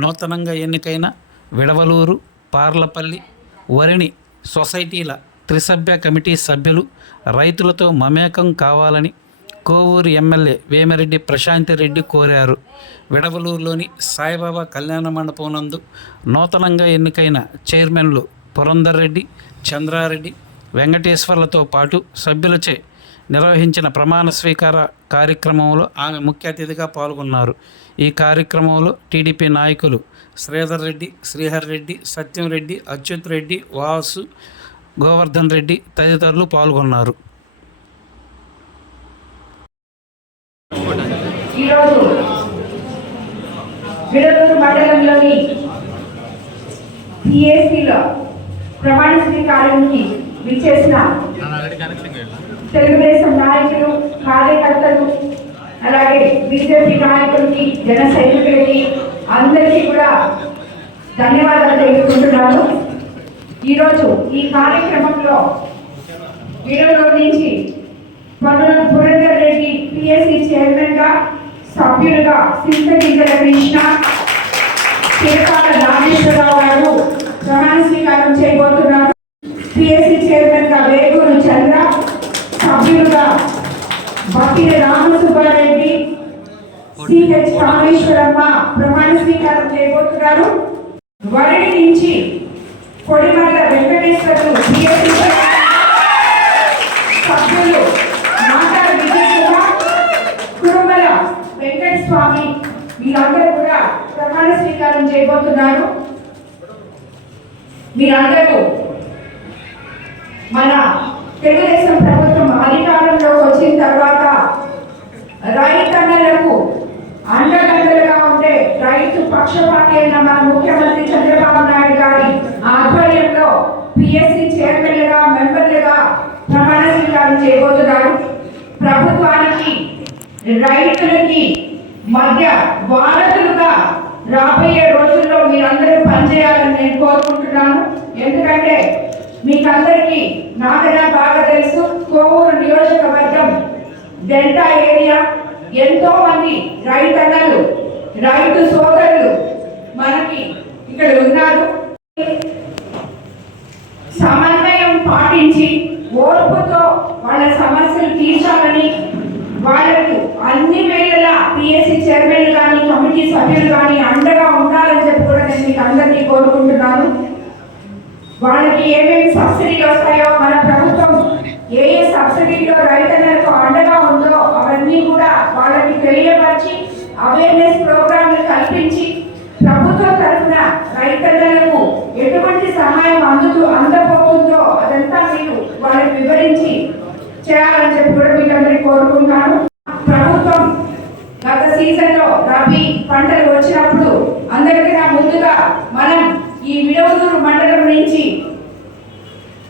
నూతనంగా ఎన్నికైన విడవలూరు, పార్లపల్లి, వరిణి సొసైటీల త్రిసభ్య కమిటీ సభ్యులు రైతులతో మమేకం కావాలని కోవూరు ఎమ్మెల్యే వేమిరెడ్డి ప్రశాంతిరెడ్డి కోరారు. విడవలూరులోని సాయిబాబా కళ్యాణ మండపం నందు నూతనంగా ఎన్నికైన చైర్మన్లు పురందర్ రెడ్డి, చంద్రారెడ్డి, వెంకటేశ్వర్లతో పాటు సభ్యులచే నిర్వహించిన ప్రమాణ స్వీకార కార్యక్రమంలో ఆమె ముఖ్య అతిథిగా పాల్గొన్నారు. ఈ కార్యక్రమంలో టీడీపీ నాయకులు శ్రీధర్ రెడ్డి, శ్రీహర్ రెడ్డి, సత్యం రెడ్డి, అచ్యుత్ రెడ్డి, వాసు, గోవర్ధన్ రెడ్డి తదితరులు పాల్గొన్నారు. ఈరోజు విడవలూరు మండలంలోని పిఎస్సిలో ప్రమాణ స్వీకారానికి విచ్చేసిన తెలుగుదేశం నాయకులు, కార్యకర్తలు, అలాగే బీజేపీ నాయకులకి, జన సైనికులకి అందరికీ కూడా ధన్యవాదాలు తెలుపుకుంటున్నాను. ఈరోజు ఈ కార్యక్రమంలో విడవలూరు నుంచి పురందర్ రెడ్డి పిఎస్సి చైర్మన్ గా, సభ్యులుగా సింతగింజల కృష్ణ, చిరకాల నాగేశ్వరరావు గారు ప్రమాణ స్వీకారం చేయబోతున్నారు. పిఎస్సి చైర్మన్ గా వేగూరు చంద్ర, సభ్యులుగా బట్టిన రామసుబ్బారెడ్డి, సిహెచ్ కామేశ్వరమ్మ ప్రమాణ స్వీకారం చేయబోతున్నారు. వరిణి నుంచి కొడిమల్ల వెంకటేశ్వర్లు పిఎస్సి సభ్యులు మాతా విజయకుమార్, కురుమల వెంకట స్వామి వీళ్ళందరూ కూడా ప్రమాణ స్వీకారం చేయబోతున్నారు. మీరందరూ మన తెలుగుదేశం ప్రభుత్వం అధికారంలోకి వచ్చిన తర్వాత రైతన్నలకు అండదండలుగా ఉంటే రైతు పక్షపాతి అయిన మన ముఖ్యమంత్రి చంద్రబాబు నాయుడు గారి ఆధ్వర్యంలో పిఎస్సి చైర్మన్లుగా, మెంబర్లుగా ప్రమాణ స్వీకారం చేయబోతున్నారు. ప్రభుత్వానికి రైతులకి మధ్య వారధులుగా రాబోయే రోజుల్లో మీరందరూ పనిచేయాలని నేను కోరుకుంటున్నాను. ఎందుకంటే మీకందరికీ నాకన్నా బాగా తెలుసు, కోవూరు నియోజకవర్గం డెల్టా ఏరియా ఎంతో మంది రైతన్నలు, రైతు సోదరులు మనకి ఇక్కడ ఉన్నారు. సమన్వయం పాటించి ఓర్పుతో వాళ్ళ సమస్యలు తీర్చాలని, వాళ్ళకు అన్ని వేళలా పిఎస్సి చైర్మన్ కానీ, కమిటీ సభ్యులు కానీ అండగా ఉండాలని చెప్పి కూడా నేను మీకు అందరినీ కోరుకుంటున్నాను. వాళ్ళకి ఏమేమి సబ్సిడీలు వస్తాయో, మన ప్రభుత్వం ఏ ఏ సబ్సిడీలో రైతన్నలకు అండగా ఉందో అవన్నీ కూడా వాళ్ళకి తెలియపరిచి అవేర్నెస్ ప్రోగ్రాంలు కల్పించి ప్రభుత్వం తరఫున రైతన్నలకు ఎటువంటి సహాయం అందబోతుందో అదంతా మీరు వాళ్ళకి వివరించి చేయాలని చెప్పి కూడా మీకు అందరికీ కోరుకుంటున్నాను. ప్రభుత్వం గత సీజన్లో రబీ పంటలు వచ్చినప్పుడు అందరికన్నా ముందుగా మనం ఈ విడవలూరు మండలం నుంచి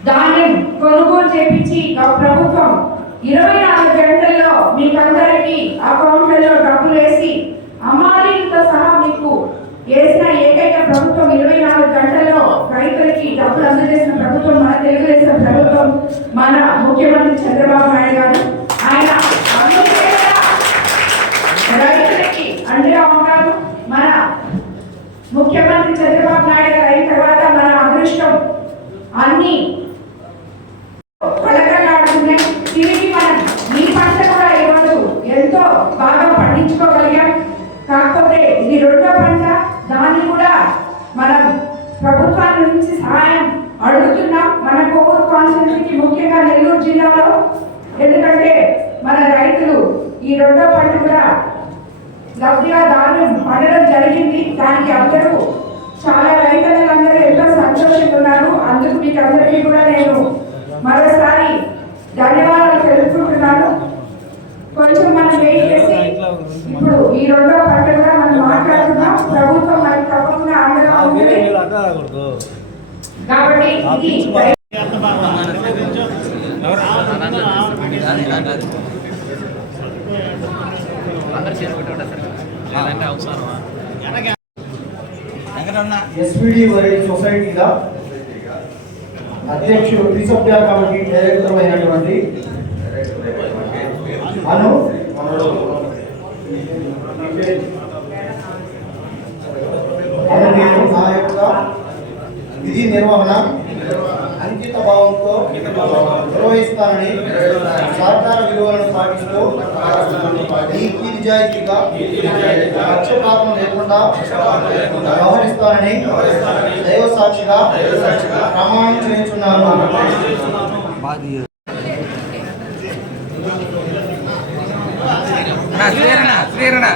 ధాన్యం కొనుగోలు చేపించి ప్రభుత్వం 24 గంటల్లో మీకందరికీ అకౌంట్లలో డబ్బులు వేసి అమ్మాలీలతో సహా మీకు వేసిన ఏకైక ప్రభుత్వం 24 గంటల్లో రైతులకి డబ్బులు అందజేసిన ప్రభుత్వం మన తెలుగుదేశం ప్రభుత్వం, మన ముఖ్యమంత్రి చంద్రబాబు నాయుడు గారు. ఆయన రైతులకి అండగా ఉన్నారు. మన ముఖ్యమంత్రి చంద్రబాబు నాయుడు గారు అయిన తర్వాత మన అదృష్టం అన్ని కలకలాడుతున్నాయి. తిరిగి మనం ఈ పంట కూడా ఈరోజు ఎంతో బాగా పండించుకోగలిగాం. కాకపోతే ఇది రెండో పంట, దాన్ని కూడా మనం ప్రభుత్వాల నుంచి సహాయం అడుగుతున్నాం. మన కోవూరు కాన్స్టిట్యూన్సీకి, ముఖ్యంగా నెల్లూరు జిల్లాలో, ఎందుకంటే మన రైతులు ఈ రెండో పంట కూడా లబ్ధిగా ధాన్యం పండడం జరిగింది. దానికి అందరూ చాలా రైతులందరూ ఎంతో సంతోషంగా ఉన్నారు. అందుకు మీకు అందరికీ కూడా నేను మరోసారి ధన్యవాదాలు తెలుపుకుంటున్నాను. కొంచెం మనం వెయిట్ చేసి ఇప్పుడు ఈ రెండో పంట కూడా మనం మాట్లాడుతున్నాం. ప్రభుత్వం మనకి తప్పకుండా అండగా ఉంటుంది. కాబట్టి ఇది ఎస్పీడీ వరిణి సొసైటీగా అధ్యక్షుడు, త్రిసభ్య కమిటీ డైరెక్టర్ అయినటువంటి అను నేను నా యొక్క విధి నిర్వహణ అంకిత భావంతో నిర్వహిస్తానని సహకార విలువలను పాటిస్తూ నీతి నిజాయితీగా పక్షపాతం లేకుండా వ్యవహరిస్తానని దైవ సాక్షిగా ప్రమాణం చేస్తున్నాను. శ్రీరణ